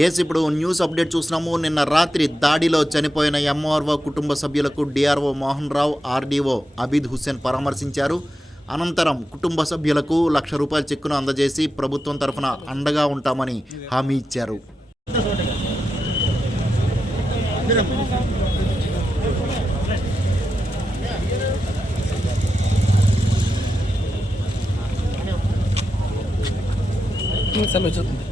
Yes ఇప్పుడు news update చూసినాము నిన్న రాత్రి దాడిలో చనిపోయిన ఎంఆర్ఓ కుటుంబ సభ్యులకు డిఆర్ఓ మోహన్ రావు ఆర్డీఓ అబీద్ హుస్సేన్ పరామర్శించారు. అనంతరం కుటుంబ సభ్యులకు లక్ష రూపాయల చెక్కును అందజేసి ప్రభుత్వం తరఫున అండగా ఉంటామని హామీ ఇచ్చారు. సార్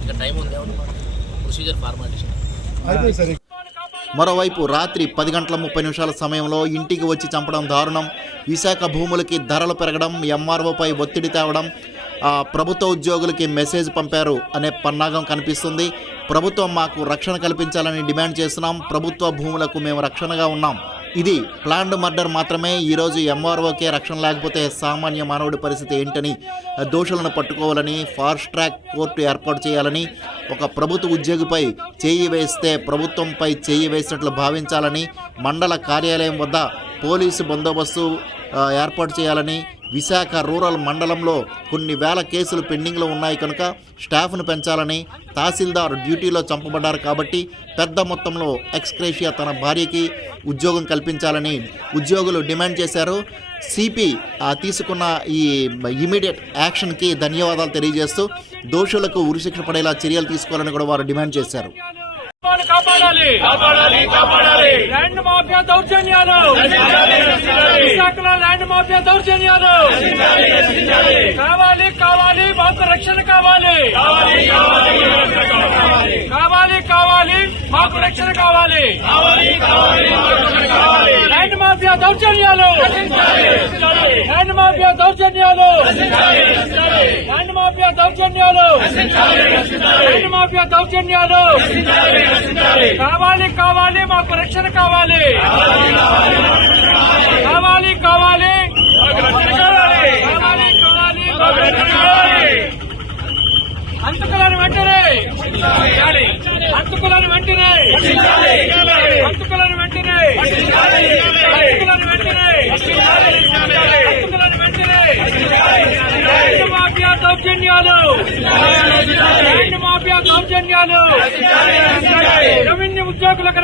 ఇంకా టైం ఉంది ప్రొసీజర్ ఫార్మాలిటీస్ మరోవైపు రాత్రి పది గంటల ముప్పై నిమిషాల సమయంలో ఇంటికి వచ్చి చంపడం దారుణం. విశాఖ భూములకి ధరలు పెరగడం ఎంఆర్ఓపై ఒత్తిడి తేవడం ఆ, ప్రభుత్వ ఉద్యోగులకి మెసేజ్ పంపారు అనే పన్నాగం కనిపిస్తుంది. ప్రభుత్వం మాకు రక్షణ కల్పించాలని డిమాండ్ చేస్తున్నాం. ప్రభుత్వ భూములకు మేము రక్షణగా ఉన్నాం. ఇది ప్లాండ్ మర్డర్ మాత్రమే. ఈరోజు ఎంఆర్ఓకే రక్షణ లేకపోతే సామాన్య మానవుడి పరిస్థితి ఏంటని దోషులను పట్టుకోవాలని ఫాస్ట్ ట్రాక్ కోర్టు ఏర్పాటు చేయాలని ఒక ప్రభుత్వ ఉద్యోగిపై చేయి వేస్తే ప్రభుత్వంపై చేయి వేసినట్లు భావించాలని మండల కార్యాలయం వద్ద పోలీసు బందోబస్తు ఏర్పాటు చేయాలని విశాఖ రూరల్ మండలంలో కొన్ని వేల కేసులు పెండింగ్లో ఉన్నాయి కనుక స్టాఫ్ను పెంచాలని తహసీల్దార్ డ్యూటీలో చంపబడ్డారు కాబట్టి పెద్ద మొత్తంలో ఎక్స్క్రేషియా తన భార్యకి ఉద్యోగం కల్పించాలని ఉద్యోగులు డిమాండ్ చేశారు. సిపి తీసుకున్న ఈ ఇమీడియట్ యాక్షన్కి ధన్యవాదాలు తెలియజేస్తూ దోషులకు ఉరిశిక్ష పడేలా చర్యలు తీసుకోవాలని కూడా వారు డిమాండ్ చేశారు. వాళ్ళు కాపాడాలి కాపాడాలి కాపాడాలి. ల్యాండ్ మాఫియా దౌర్జన్యాలు. విశాఖలో ల్యాండ్ మాఫియా దౌర్జన్యాలు కావాలి కావాలి మాకు రక్షణ కావాలి. కావాలి కావాలి మాకు రక్షణ కావాలి. ల్యాండ్ మాఫియా దౌర్జన్యాలు ల్యాండ్ మాఫియా దౌర్జన్యాలు ల్యాండ్ మాఫియా దౌర్జన్యాలు ల్యాండ్ మాఫియా దౌర్జన్యాలు కావాలి కావాలి మాకు రక్షణ కావాలి కావాలి కావాలి కావాలి కావాలి మాకు రక్షణ కావాలి అంతకులను వెంటనే అంతకులను అంతకులను వెంటనే. అంతకులను వెంటనే. అంతకులను వెంటనే. ల్యాండ్ మాఫియా దౌర్జన్యాలు. ల్యాండ్ మాఫియా దౌర్జన్యాలు. రెవెన్యూ ఉద్యోగులకు